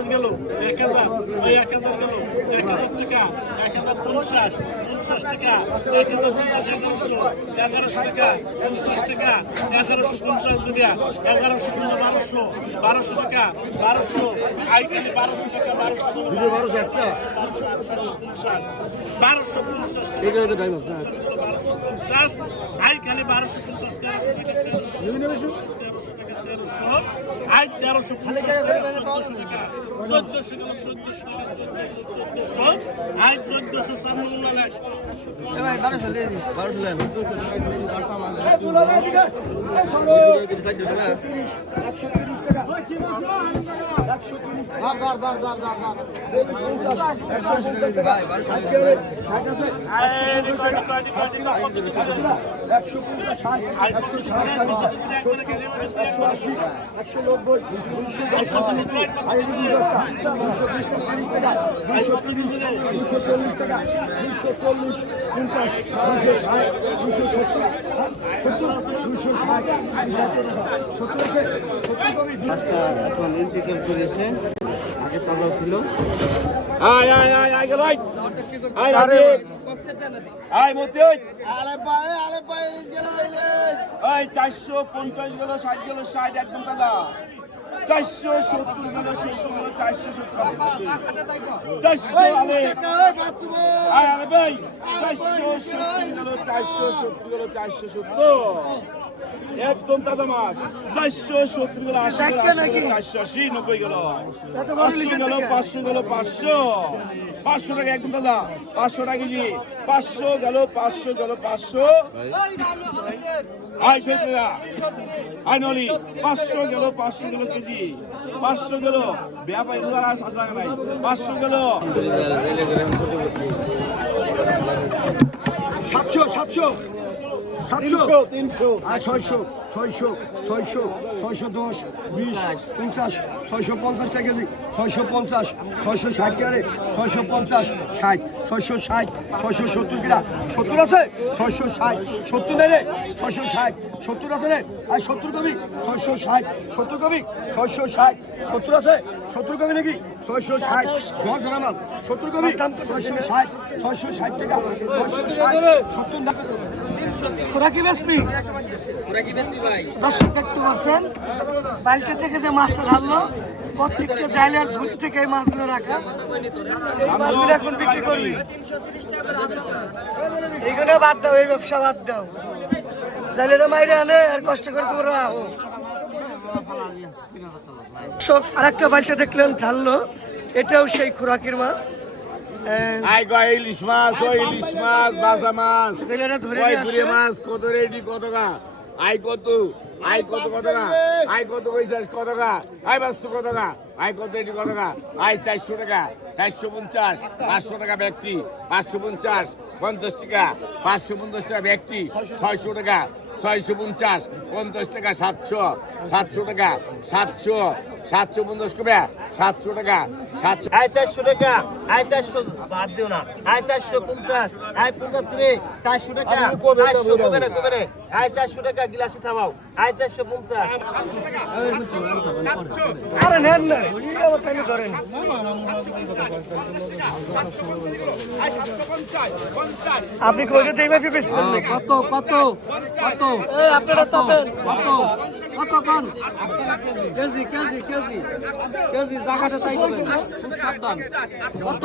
পঞ্চাশ গেল, এক হাজার, ওই এক হাজার গেল, এক হাজার টাকা, এক হাজার পঞ্চাশ পঞ্চাশ টাকা, এক হাজার পঞ্চাশ, এগারোশো এগারোশো টাকা, পঞ্চাশ টাকা, এগারোশো পঞ্চাশ টাকা, এগারোশো পঞ্চাশ, বারোশো বারোশো টাকা, বারোশো আইকালি বারোশো টাকা, বারোশো বারোশো একশো বারোশো একশো, পঞ্চাশ বারোশো পঞ্চাশ টাকা। বারোশো পঞ্চাশ আই খালি বারোশো পঞ্চাশ তেরোশো টাকা তেরোশো তেরোশো টাকা তেরোশো আই তেরোশো পঞ্চাশ চোদ্দশো টাকা চোদ্দশো টাকা চোদ্দশো আই চোদ্দশো চন্দ্রনাশ বারোশো লেন একশো নব্বই দুইশো দশ টাকা টাকা তিরিশ দুইশো চল্লিশ টাকা দুইশো চল্লিশ পঞ্চাশ দুইশো ষাট দুইশো সত্তর হ্যাঁ, সত্তর দুইশো ষাট করেছে আগে তাজা ছিল আয় আয় আয় আয় গেল আয় গেল ষাট একদম দাদা চারশো চারশো চারশো ভাই চারশো সত্তর চারশো সত্তর চারশো সত্তর একদম তাজা মাছ চারশো সত্তর গেল আশি চারশো আশি, নব্বই গেল, আশি গেল, পাঁচশো গেল, পাঁচশো। পাঁচশো টাকা একদম দাদা, পাঁচশো টাকা কেজি। পাঁচশো গেল পাঁচশো গেল, পাঁচশো। আয় সৈত টাকা আয় নলি, পাঁচশো গেল পাঁচশো গেল কেজি। পাঁচশো গেল। ব্যাপারী আর আস টাকা নাই। পাঁচশো গেল। সাতশো সাতশো। সাতশো তিনশো আর ছয়শো ছয়শো ছয়শো ছয়শো দশ বিশ পঞ্চাশ ছয়শো পঞ্চাশ টাকা কেজি ছয়শো পঞ্চাশ ছয়শো ষাট টাকা ছয়শো পঞ্চাশ ষাট ছয়শো ষাট ছয়শো সত্তর কিনা সত্তর আছে? ছয়শো ষাট সত্তর নেই রে। ছয়শো ষাট সত্তর আছে রে? আর সত্তর কবি। ছয়শো ষাট সত্তর কবি। ছয়শো ষাট সত্তর আছে? সত্তর কবি নাকি? ছয়শো ষাট। গ্রামাল সত্তর কবি? ছয়শো ষাট ছয়শো ষাট টাকা। ছয়শো ষাট সত্তর ওরা কি বাড়িতে থেকে যে মাছটা প্রত্যেকটা থেকে এই মাছগুলো রাখা। এখন বিক্রি বাদ দাও, এই ব্যবসা বাদ দাও। মাইরে আনে, আর কষ্ট করে দর্শক, আরেকটা বাড়িতে দেখলেন ঢাললো, এটাও সেই খোরাকির মাছ। আয় গো ইলিশ মাছ ওই ইলিশ মাছ বাসা মাছ। ওই নিয়ে ঘুরে আসে। মাছ কত রেডি কত গা? আই কত আই কত কত গা? আই কত কইছাস কত গা? আই পাঁচশো কত গা? আই কত রেডি কত গা? আই চারশো টাকা চারশো পঞ্চাশ পাঁচশো টাকা ব্যক্তি পাঁচশো পঞ্চাশ পঞ্চাশ টাকা পাঁচশো পঞ্চাশ টাকা ব্যক্তি ছয়শো টাকা। ছয়শো পঞ্চাশ পঞ্চাশ টাকা সাতশো সাতশো টাকা সাতশো সাতশো পঞ্চাশ কবে সাতশো টাকা সাতশো। আয় চারশো টাকা আয় চারশো বাদ দিও না। আয় চারশো পঞ্চাশ আয় পঞ্চাশ রে চারশো টাকা চারশো কবে রে কবে রে আয় চারশো টাকা গিলাসে থামাও। আয় চারশো পঞ্চাশ। আরে নেন না ধরেন। আপনি কইতে এইভাবে কত কত কত? আপনারা চাপেন কত কত কোন কেজি কেজি কেজি কেজি জায়গাটা তাই করবেন খুব সাবধান। কত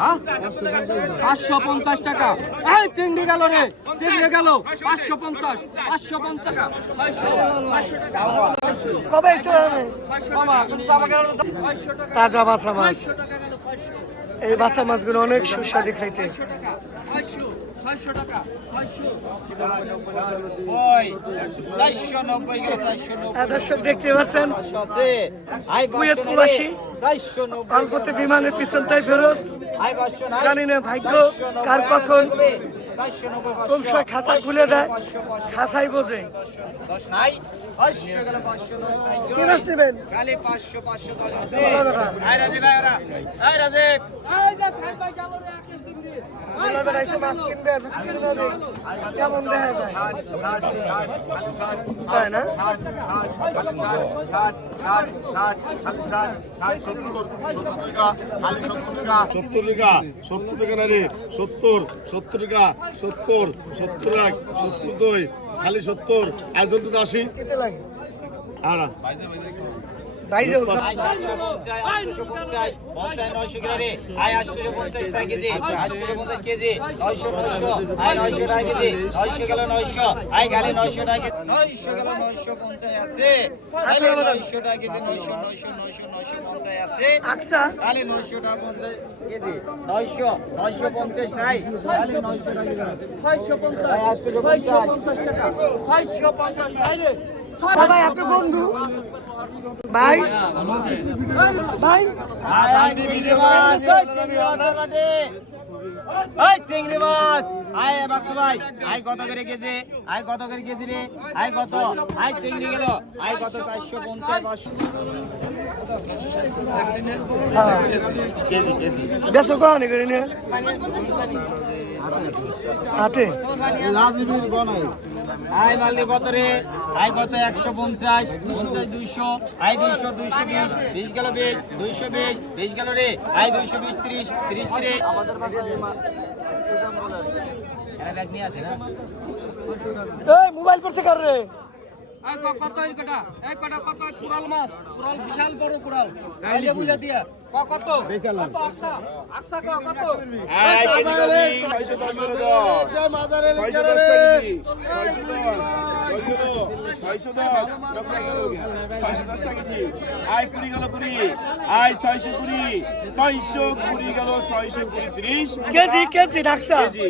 হ্যাঁ? পাঁচশো পঞ্চাশ টাকা। এই চিংড়ি গেল রে। চিংড়ি গেল। পাঁচশো পঞ্চাশ। পাঁচশো পঞ্চাশ টাকা। কবে তাজা বাছা মাছ। এই বাছা মাছগুলো অনেক সুস্বাদু খাইতে। ছয়শো টাকা ছয়শো। চারশো নব্বই চারশো নব্বই। দর্শক দেখতে পাচ্ছেন। আছে। আয় কুয়েত প্রবাসী চারশো নব্বই। অল্পতে বিমানের পিছন তাই ফেরত। জানি না ভাগ্য কার কখন নব্বই খাঁচা খুলে দেয় খাঁচাই বোঝে। পাঁচশো পাঁচশো দশ নাই। নেবেন? খালি পাঁচশো পাঁচশো দশ আছে আয় রাজীব আয় ওরা আয় রাজীব আমার বেটা এসে মাছ কিনবে বিক্রি করবে ওদের। কেমন দেখা যায়? তাই না? সত্তর টাকা সত্তর টাকা না রে সত্তর সত্তর টাকা সত্তর সত্তর এক সত্তর দুই খালি সত্তর একজন তো আশি। লাগে। আর ছয়শো পঞ্চাশ টাকা। ছয়শো পঞ্চাশ ভাই আপনি বন্ধু? ভাই? ভাই? চিংড়ি মাছ। ওই চিংড়ি আয় বাক্স ভাই আয় কত করে কেজি? আয় কত করে কেজি রে? আয় কত? আয় চিংড়ি গেল। আয় কত? চারশো পঞ্চাশ পাঁচশো। বেসো কহানি করে নে হাটে আয় মাল্লি কত রে? আয় কত? একশো পঞ্চাশ। পঞ্চাশ দুইশো। আয় দুইশো দুইশো বিশ। বিশ গেল বিশ দুইশো বিশ। বিশ গেল রে। আয় দুইশো বিশ ত্রিশ ত্রিশ ত্রিশ আমাদের ব্যাগ নিয়ে আসে না? এই মোবাইল করছে কার রে? কত কটা? এই কটা কত? কুড়াল মাছ। কুড়াল বিশাল বড় কুড়াল। দিয়া। কত? কত আকসা? আকসা কত? আয় কুড়ি গেল কুড়ি। আয় ছয়শো কুড়ি। ছয়শো কুড়ি গেল ছয়শো কুড়ি ত্রিশ। কেজি কেজি ডাকসা কেজি।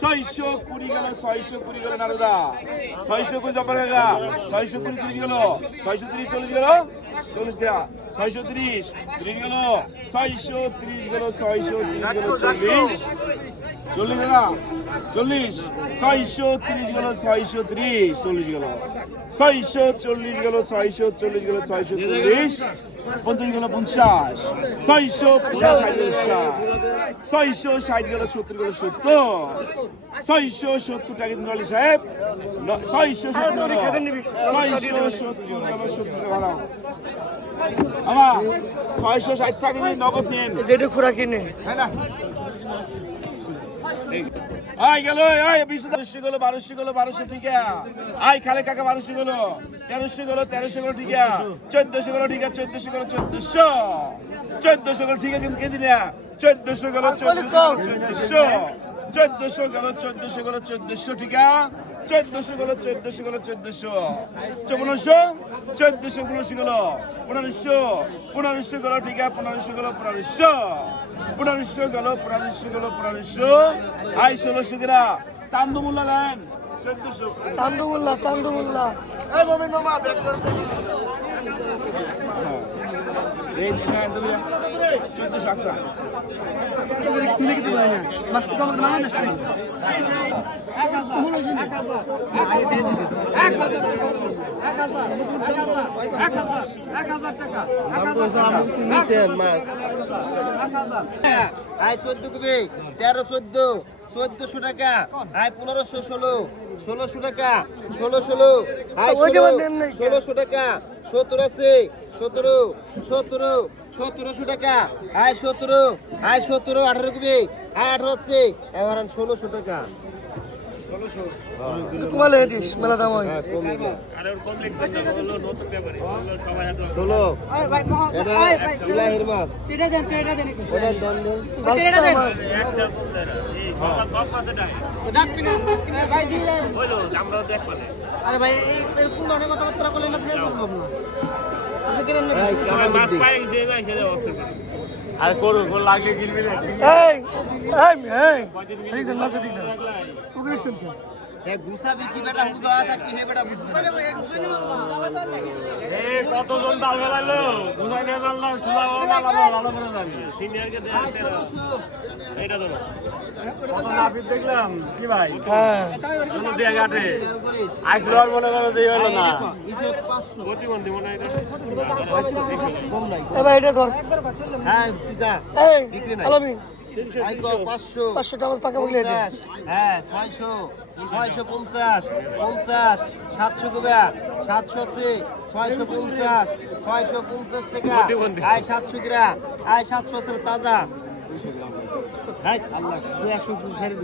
ছয়শো কুড়ি গেল ছয়শো কুড়ি গেল নারদা। ছয়শো কুড়ি জব্বার কাকা। ছয়শো কুড়ি ত্রিশ গেল। ছয়শো ত্রিশ চল্লিশ গেল। চল্লিশ টাকা ছয়শো ত্রিশ। ত্রিশ গেল। ছয়শো ত্রিশ গেল ছয়শো ত্রিশ গেল চল্লিশ। টাকা চল্লিশ। ছয়শো ত্রিশ গেল ছয়শো ত্রিশ। চল্লিশ গেল। ছয়শো চল্লিশ গেল ছয়শো চল্লিশ গেল ছয়শো চল্লিশ। পঞ্চাশ গেল পঞ্চাশ। ছয়শো পঞ্চাশ ষাট গেল ষাট ছয়শো ষাট গেল সত্তর গেল সত্তর। ছয়শো সত্তর টাকা দিন আলী সাহেব ন- ছয়শো সত্তর ছয়শো সত্তর গেল সত্তর আমার ছয়শো ষাট টাকা নগদ নিন যেটা খোরা কিনে। আই গেল আই বিশ তেরোশো গেল বারোশো গেল বারোশো ঠিক আই খালে কাকা বারোশো গেল তেরোশো গেল তেরোশো গেল ঠিক চোদ্দশো গেল ঠিক চোদ্দশো গেল চোদ্দশো। চোদ্দশো গেল ঠিক কিন্তু কেজি না চোদ্দশো গেল চোদ্দশো চোদ্দশো। চোদ্দশো গেল চোদ্দশো গেল চোদ্দশো ঠিক চোদ্দশো গেল চোদ্দশো গেল চোদ্দশো। পনেরোশো চোদ্দশো পনেরোশো গেল পনেরোশো পনেরোশো গেল ঠিক পনেরোশো গেল পনেরোশো। পনেরোশো গেল পনেরোশো গেল পনেরোশো। আই ষোলোশো গেরা। চান্দমুল্লা লেন চোদ্দশো। চান্দুমুল্লা চান্দুমুল্লা। এই হ্যাঁ দেবে চোদ্দশো আকসা আয় চোদ্দ কবি তেরো চোদ্দ চোদ্দশো টাকা আয় পনেরোশো ষোলো ষোলোশো টাকা ষোলো ষোলো আয়। ষোলোশো টাকা সত্তর আছে সতেরো সতেরো সতেরোশো টাকা। আয় সতেরো আয় সতেরো আঠারো কবি। আয় আঠারো হচ্ছে এবার আন ষোলোশো টাকা। কমালে দিস হয় আরে ভাই এরকম ধরনের কথাবার্তা করলে না আপনি বুঝলাম না আপনি কেন নেবেন এই এই এই ঠিক দেন মাছ ঠিক দেন ওকে দেখছেন তো এ গুসা বিকি বেটা বুঝা? থাকবি হে বেটা বুঝবে কতজন ডাল বেলাইলো বুঝাই নিয়ে জানলাম সুলা ভালো ভালো করে জানি। সিনিয়রকে এইটা ধরো। নাপিত দেখলাম কি ভাই? হ্যাঁ। কোনো দিয়ে ঘাটে। আসলো আর মনে করো যে হলো না। প্রতিবন্ধী মনে হয় এটা? এটা ধর। হ্যাঁ এই আলামিন। গো পাঁচশো। পাঁচশো টাকা পাকা বলে পঞ্চাশ। হ্যাঁ ছয়শো ছয়শো পঞ্চাশ পঞ্চাশ সাতশো গুবা সাতশো ছয়শো পঞ্চাশ ছয়শো পঞ্চাশ টাকা। আয় সাতশো গ্রাম আয় সাতশো আশি তাজা। আয়, একশো ছেড়ে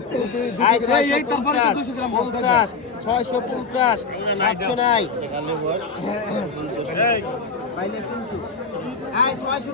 আয় ছয়শো পঞ্চাশ পঞ্চাশ ছয়শো পঞ্চাশ সাতশো নাই। ছয়শো